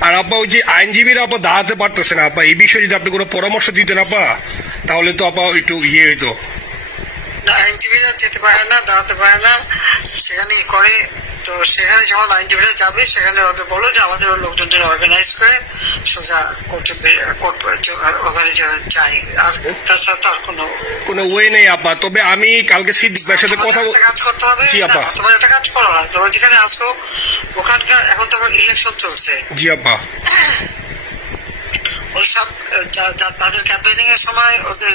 আর আপা ওই যে আইনজীবীরা আপা দাঁড়াতে পারতেছে না আপা এই বিষয়ে যদি আপনি কোনো পরামর্শ দিতেন আপা তাহলে তো আপা একটু ইয়ে হইতো। আইনজীবীরা যেতে পারে না দাঁড়াতে পারে না সেখানে করে। তো সেখানে যখন আইনজীবীরা যাবে সেখানে ওদের বলো যে আমাদের লোকজনদের অর্গানাইজ করে সোজা কোর্টে ওখানে যাই আর তাছাড়া তো আর কোনো কোনো ওয়ে নেই আপা তবে আমি কালকে সিদ্দিক ভাইয়ের সাথে কথা কাজ করতে হবে। জি, আপা। তোমার একটা কাজ করো তোমরা যেখানে আসো ওখানকার এখন তো ইলেকশন চলছে। জি আপা ওইসব তাদের ক্যাম্পেনিং এর সময় ওদের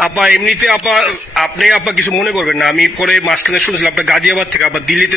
আপা, এমনিতে আপা, আপনি আপা কিছু মনে করবেন না। আমি পরে মাঝখানে শুনছিলাম, আপনার গাজিয়াবাদ থেকে আবার দিল্লিতে